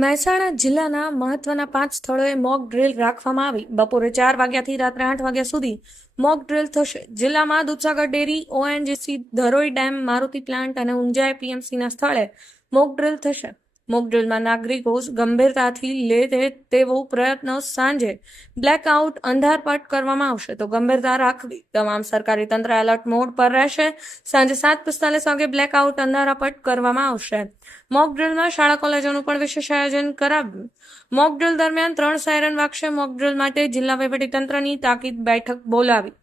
મહેસાણા જિલ્લાના મહત્વના 5 સ્થળોએ મોક ડ્રીલ રાખવામાં આવી. બપોરે 4 વાગ્યાથી રાત્રે 8 વાગ્યા સુધી મોક ડ્રીલ થશે. જિલ્લામાં Dudhsagar dairy, ONGC, Dharoi dam, Maruti plant અને ઊંઝા PMCના સ્થળે મોક ડ્રીલ થશે. મોક ડ્રીલમાં નાગરિકો ગંભીરતાથી લે તેવો પ્રયત્ન. સાંજે બ્લેકઆઉટ અંધારપટ કરવામાં આવશે તો ગંભીરતા રાખવી. તમામ સરકારી તંત્ર એલર્ટ મોડ પર રહેશે. સાંજે 7:45 વાગે બ્લેકઆઉટ અંધારપટ કરવામાં આવશે. મોક ડ્રીલમાં શાળા કોલેજોનું પણ વિશેષ આયોજન કરાવ્યું. મોક ડ્રીલ દરમિયાન 3 સાયરન વાગશે. મોક ડ્રીલ માટે જિલ્લા વહીવટીતંત્રની તાકીદ બેઠક બોલાવી.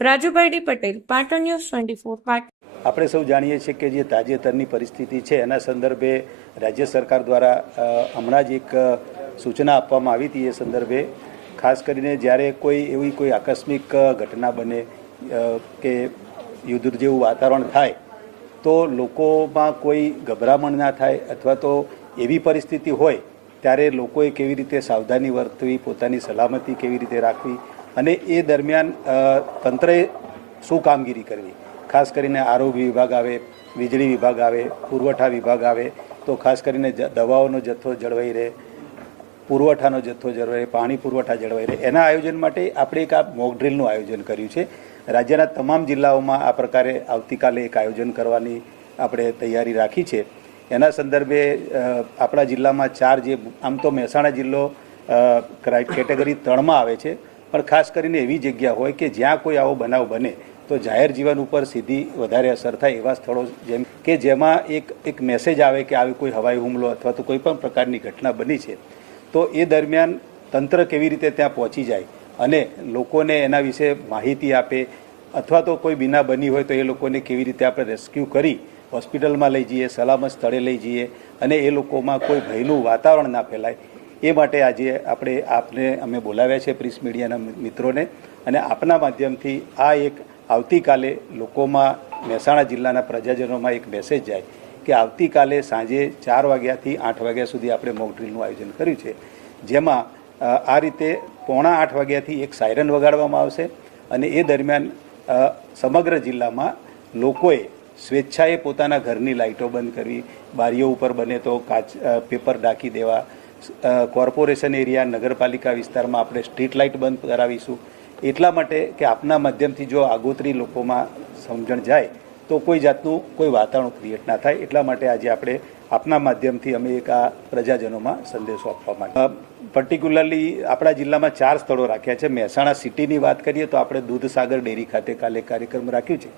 Rajubhai D Patel, Patan news 24 Patan. આપણે સૌ જાણીએ છીએ કે જે તાજેતરની પરિસ્થિતિ છે એના સંદર્ભે રાજ્ય સરકાર દ્વારા હમણાં જ એક સૂચના આપવામાં આવી હતી. એ સંદર્ભે ખાસ કરીને જ્યારે કોઈ આકસ્મિક ઘટના બને કે યુદ્ધ જેવું વાતાવરણ થાય તો લોકોમાં કોઈ ગભરામણ ના થાય અથવા તો એવી પરિસ્થિતિ હોય ત્યારે લોકોએ કેવી રીતે સાવધાની વર્તવી, પોતાની સલામતી કેવી રીતે રાખવી અને એ દરમિયાન તંત્રએ શું કામગીરી કરવી. ખાસ કરીને આરોગ્ય વિભાગ આવે, વીજળી વિભાગ આવે, પુરવઠા વિભાગ આવે તો ખાસ કરીને દવાઓનો જથ્થો જળવાઈ રહે, પુરવઠાનો જથ્થો જળવાઈ રહે, પાણી પુરવઠા જળવાઈ રહે. એના આયોજન માટે આપણે એક આ મોક ડ્રીલનું આયોજન કર્યું છે. રાજ્યના તમામ જિલ્લાઓમાં આ પ્રકારે આવતીકાલે એક આયોજન કરવાની આપણે તૈયારી રાખી છે. એના સંદર્ભે આપણા જિલ્લામાં 4 જે આમ તો મહેસાણા જિલ્લો કેટેગરી 3માં આવે છે, પણ ખાસ કરીને એવી જગ્યા હોય કે જ્યાં કોઈ આવો બનાવ બને તો જાહેર જીવન ઉપર સીધી વધારે અસર થાય એવા સ્થળો જેમ કે જેમાં એક મેસેજ આવે કે આવી કોઈ હવાઈ હુમલો અથવા તો કોઈ પણ પ્રકારની ઘટના બની છે તો એ દરમિયાન તંત્ર કેવી રીતે ત્યાં પહોંચી જાય અને લોકોને એના વિશે માહિતી આપે અથવા તો કોઈ બીના બની હોય તો એ લોકોને કેવી રીતે આપણે રેસ્ક્યુ કરી હોસ્પિટલમાં લઈ જઈએ, સલામત સ્થળે લઈ જઈએ અને એ લોકોમાં કોઈ ભયનું વાતાવરણ ના ફેલાય એ માટે આજે આપને અમે બોલાવ્યા છે પ્રેસ મીડિયાના મિત્રોને અને આપના માધ્યમથી આ એક આવતીકાલે લોકોમાં મહેસાણા જિલ્લાના પ્રજાજનોમાં એક મેસેજ જાય કે આવતીકાલે સાંજે 4 વાગ્યાથી 8 વાગ્યા સુધી આપણે મોક ડ્રીલનું આયોજન કર્યું છે. જેમાં આ રીતે 7:45 વાગ્યાથી એક સાયરન વગાડવામાં આવશે અને એ દરમિયાન સમગ્ર જિલ્લામાં લોકોએ સ્વેચ્છાએ પોતાના ઘરની લાઇટો બંધ કરવી, બારીઓ ઉપર બને તો પેપર ઢાંકી દેવા, કોર્પોરેશન એરિયા, નગરપાલિકા વિસ્તારમાં આપણે સ્ટ્રીટ લાઇટ બંધ કરાવીશું. એટલા માટે કે આપના માધ્યમથી જો આગોતરી લોકોમાં સમજણ જાય તો કોઈ જાતનું કોઈ વાતાવરણ ક્રિએટ ના થાય. એટલા માટે આજે આપણે આપના માધ્યમથી અમે એક આ પ્રજાજનોમાં સંદેશો આપવા માંગીએ. પર્ટિક્યુલરલી આપણા જિલ્લામાં 4 સ્થળો રાખ્યા છે. મહેસાણા સિટીની વાત કરીએ તો આપણે દૂધસાગર ડેરી ખાતે કાલે કાર્યક્રમ રાખ્યું છે.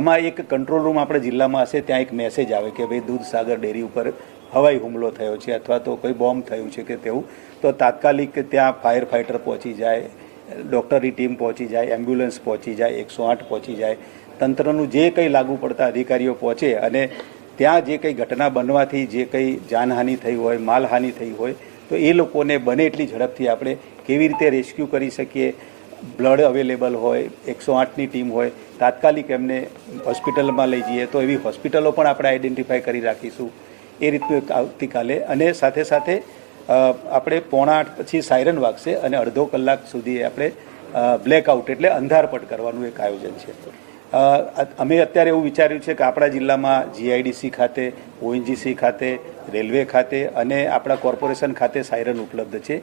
એમાં એક કંટ્રોલ રૂમ આપણે જિલ્લામાં હશે, ત્યાં એક મેસેજ આવે કે ભાઈ દૂધસાગર ડેરી ઉપર હવાઈ હુમલો થયો છે અથવા તો કોઈ બોમ્બ થયું છે કે તેવું, તો તાત્કાલિક ત્યાં ફાયર ફાઇટર પહોંચી જાય, ડૉક્ટરની ટીમ પહોંચી જાય, એમ્બ્યુલન્સ પહોંચી જાય, 108 પહોંચી જાય, તંત્રનું જે કંઈ લાગુ પડતા અધિકારીઓ પહોંચે અને ત્યાં જે કંઈ ઘટના બનવાથી જે કંઈ જાનહાનિ થઈ હોય, માલહાનિ થઈ હોય તો એ લોકોને બને એટલી ઝડપથી આપણે કેવી રીતે રેસ્ક્યુ કરી શકીએ. બ્લડ અવેલેબલ હોય, 108ની ટીમ હોય, તાત્કાલિક એમને હોસ્પિટલમાં લઈ જઈએ તો એવી હોસ્પિટલો પણ આપણે આઈડેન્ટિફાઈ કરી રાખીશું. એ રીતનું એક આવતીકાલે અને સાથે સાથે આપણે 7:45 પછી સાયરન વાગશે અને અડધો કલાક સુધી આપણે બ્લેકઆઉટ એટલે અંધારપટ કરવાનું એક આયોજન છે. અમે અત્યારે એવું વિચાર્યું છે કે આપણા જિલ્લામાં GIDC ખાતે, ONGC ખાતે, રેલવે ખાતે અને આપણા કોર્પોરેશન ખાતે સાયરન ઉપલબ્ધ છે.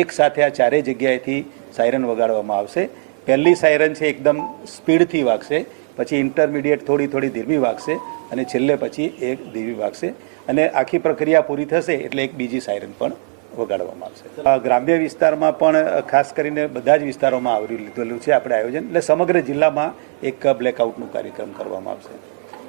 એક સાથે આ 4 જગ્યાએથી સાયરન વગાડવામાં આવશે. પહેલી સાયરન છે એકદમ સ્પીડથી વાગશે, પછી ઇન્ટરમીડિયેટ થોડી ધીમી વાગશે અને છેલ્લે પછી એક ધીમી વાગશે અને આખી પ્રક્રિયા પૂરી થશે એટલે એક બીજી સાયરન પણ વગાડવામાં આવશે. ગ્રામ્ય વિસ્તારમાં પણ ખાસ કરીને બધા જ વિસ્તારોમાં આવરી લીધેલું છે આપણે આયોજન. એટલે સમગ્ર જિલ્લામાં એક બ્લેકઆઉટનું કાર્યક્રમ કરવામાં આવશે.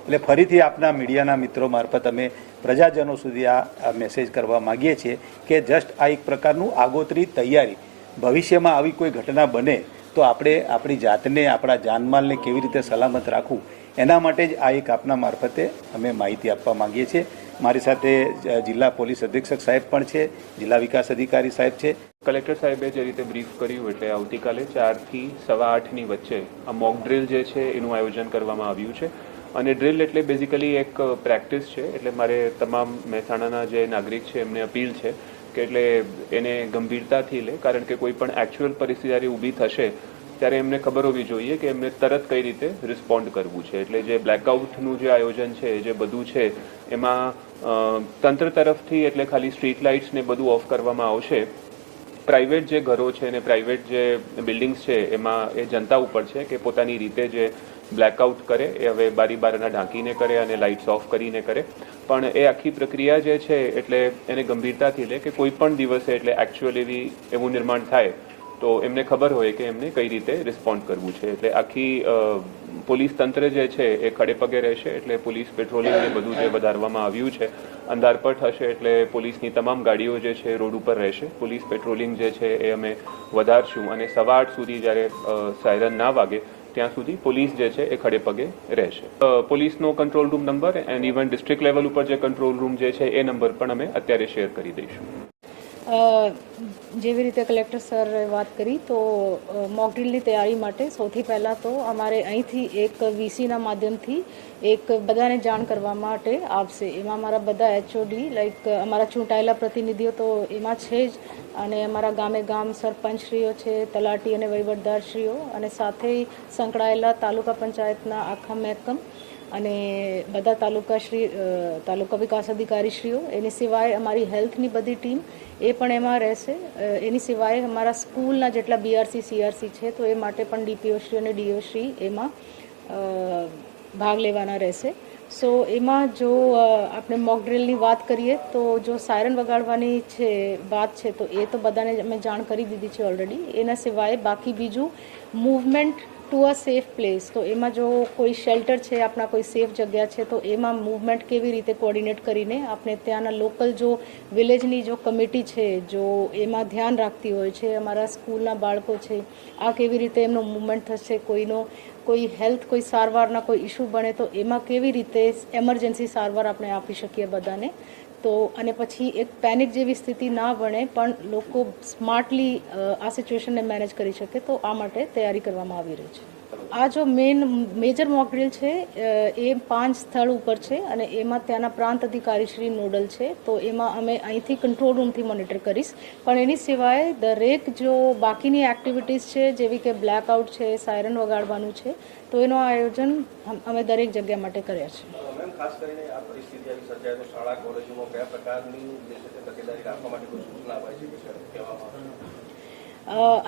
એટલે ફરીથી આપના મીડિયાના મિત્રો મારફત અમે પ્રજાજનો સુધી આ મેસેજ કરવા માગીએ છીએ કે જસ્ટ આ એક પ્રકારનું આગોતરી તૈયારી, ભવિષ્યમાં આવી કોઈ ઘટના બને તો આપણે આપણી જાતને, આપણા જાનમાલને કેવી રીતે સલામત રાખવું એના માટે જ આ એક આપના મારફતે અમે માહિતી આપવા માંગીએ છીએ. મારી સાથે જિલ્લા પોલીસ અધિક્ષક સાહેબ પણ છે, જિલ્લા વિકાસ અધિકારી સાહેબ છે. કલેક્ટર સાહેબે જે રીતે બ્રીફ કર્યું એટલે આવતીકાલે 4 થી 8:15ની વચ્ચે આ મોક ડ્રીલ જે છે એનું આયોજન કરવામાં આવ્યું છે અને ડ્રિલ એટલે બેઝિકલી એક પ્રેક્ટિસ છે. એટલે મારે તમામ મહેસાણાના જે નાગરિક છે એમને અપીલ છે કે એટલે એને ગંભીરતાથી લે, કારણ કે કોઈ પણ એકચ્યુઅલ પરિસ્થિતિ જ્યારે ઊભી થશે ત્યારે એમને ખબર હોવી જોઈએ કે એમને તરત કઈ રીતે રિસ્પોન્ડ કરવું છે. એટલે જે બ્લેકઆઉટનું જે આયોજન છે, જે બધું છે, એમાં તંત્ર તરફથી એટલે ખાલી સ્ટ્રીટ લાઇટ્સ ને બધું ઓફ કરવામાં આવશે. પ્રાઇવેટ જે ઘરો છે અને પ્રાઇવેટ જે બિલ્ડિંગ્સ છે એમાં એ જનતા ઉપર છે કે પોતાની રીતે જે બ્લેકઆઉટ કરે એ હવે બારી બારણા ઢાંકીને કરે અને લાઇટ્સ ઓફ કરીને કરે. પણ એ આખી પ્રક્રિયા જે છે એટલે એને ગંભીરતાથી લે કે કોઈ પણ દિવસે એટલે એકચ્યુઅલી એવું નિર્માણ થાય તો એમને ખબર હોય કે એમને કઈ રીતે રિસ્પોન્ડ કરવું છે. એટલે આખી પોલીસ તંત્ર જે છે એ ખડે પગે રહેશે. એટલે પોલીસ પેટ્રોલિંગ ને બધું જે વધારવામાં આવ્યું છે. અંધારપટ હશે એટલે પોલીસની તમામ ગાડીઓ જે છે રોડ ઉપર રહેશે. પોલીસ પેટ્રોલિંગ જે છે એ અમે વધારશું અને સવા 8 સુધી જ્યારે સાયરન ના વાગે ત્યાં સુધી પોલીસ જે છે એ ખડે પગે રહેશે. પોલીસનો control room number and even district level ઉપર જે કંટ્રોલ રૂમ જે છે એ નંબર પણ અમે અત્યારે શેર કરી દઈશું. જેવી રીતે કલેક્ટર સરે વાત કરી તો મોક ડ્રીલની તૈયારી માટે સૌથી પહેલાં તો અમારે અહીંથી એક વીસીના માધ્યમથી એક બધાને જાણ કરવા માટે આવશે. એમાં અમારા બધા એચઓડી લાઈક અમારા ચૂંટાયેલા પ્રતિનિધિઓ તો એમાં છે જ, અને અમારા ગામે ગામ સરપંચશ્રીઓ છે, તલાટી અને વહીવટદારશ્રીઓ, અને સાથે સંકળાયેલા તાલુકા પંચાયતના આખા મહેકમ અને બધા તાલુકા વિકાસ અધિકારીશ્રીઓ. એની સિવાય અમારી હેલ્થની બધી ટીમ એ પણ એમાં રહેશે. એની સિવાય અમારા સ્કૂલના જેટલા બીઆરસી સીઆરસી છે તો એ માટે પણ ડીપીઓશ્રી અને ડીઓશ્રી એમાં ભાગ લેવાના રહેશે. સો એમાં જો આપણે મોક ડ્રિલની વાત કરીએ તો જો સાયરન વગાડવાની છે વાત છે તો એ તો બધાને અમે જાણ કરી દીધી છે ઓલરેડી. એના સિવાય બાકી બીજું movement to a safe place, તો એમાં જો કોઈ શેલ્ટર છે, આપણા કોઈ સેફ જગ્યા છે, તો એમાં મૂવમેન્ટ કેવી રીતે કોર્ડિનેટ કરીને આપણે ત્યાંના લોકલ જો વિલેજની જો કમિટી છે જો એમાં ધ્યાન રાખતી હોય છે, અમારા સ્કૂલના બાળકો છે, આ કેવી રીતે એમનો મૂવમેન્ટ થશે, કોઈ હેલ્થ કોઈ સારવારના કોઈ ઇશ્યુ બને તો એમાં કેવી રીતે એમરજન્સી સારવાર આપણે આપી શકીએ બધાને. તો અને પછી એક પેનિક જેવી સ્થિતિ ના બને પણ લોકો સ્માર્ટલી આ સિચ્યુએશનને મેનેજ કરી શકે, તો આ માટે તૈયારી કરવામાં આવી રહી છે. આ જો મેજર મોક ડ્રીલ છે એ 5 સ્થળ ઉપર છે અને એમાં ત્યાંના પ્રાંત અધિકારી શ્રી નોડલ છે. તો એમાં અમે અહીંથી કંટ્રોલ રૂમથી મોનિટર કરીશ. પણ એની સિવાય દરેક જો બાકીની એક્ટિવિટીઝ છે જેવી કે બ્લેકઆઉટ છે, સાયરન વગાડવાનું છે, તો એનું આયોજન અમે દરેક જગ્યા માટે કર્યા છે. મેમ, ખાસ કરીને આ પરિસ્થિતિ આવી સર્જાય તો શાળા કોલેજોમાં કયા પ્રકારની તકેદારી રાખવા માટે કોઈ સૂચના અપાઈ છે કે કહેવામાં આવે?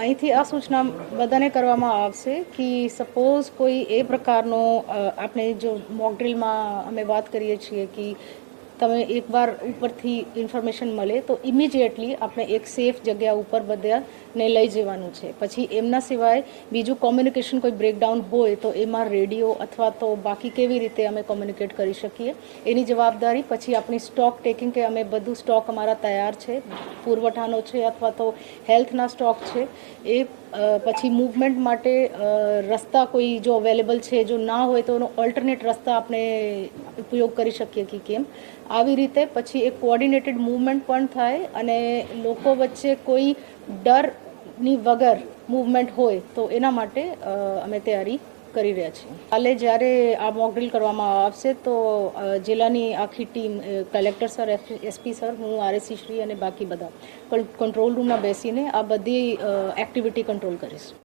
અહીંથી આ સૂચના બધાને કરવામાં આવશે કે સપોઝ કોઈ એ પ્રકારનો આપણે જો મોક ડ્રીલમાં અમે વાત કરીએ છીએ કે તમે એકવાર ઉપરથી ઇન્ફોર્મેશન મળે તો ઇમિડિયેટલી આપણે એક સેફ જગ્યા ઉપર બધાને લઈ જવાનું છે. પછી એમના સિવાય બીજું કોમ્યુનિકેશન કોઈ બ્રેકડાઉન હોય તો એમાં રેડિયો અથવા તો બાકી કેવી રીતે અમે કોમ્યુનિકેટ કરી શકીએ એની જવાબદારી. પછી આપણી સ્ટોક ટેકિંગ કે અમે બધું સ્ટોક અમારા તૈયાર છે, પુરવઠાનો છે અથવા તો હેલ્થના સ્ટોક છે એ. પછી મૂવમેન્ટ માટે રસ્તા કોઈ જો અવેલેબલ છે, જો ના હોય તો એનો ઓલ્ટરનેટ રસ્તા આપણે ઉપયોગ કરી શકીએ કે કેમ. આવી રીતે પછી એક કોઓર્ડિનેટેડ મૂવમેન્ટ પણ થાય અને લોકો વચ્ચે કોઈ ડરની વગર મૂવમેન્ટ હોય તો એના માટે અમે તૈયારી કરી રહ્યા છીએ. કાલે જ્યારે આ મોક ડ્રીલ કરવામાં આવશે તો જિલ્લાની આખી team collector sir, SP sir, હું આરએસસી શ્રી અને બાકી બધા કંટ્રોલ રૂમમાં બેસીને આ બધી એક્ટિવિટી કંટ્રોલ કરીશ.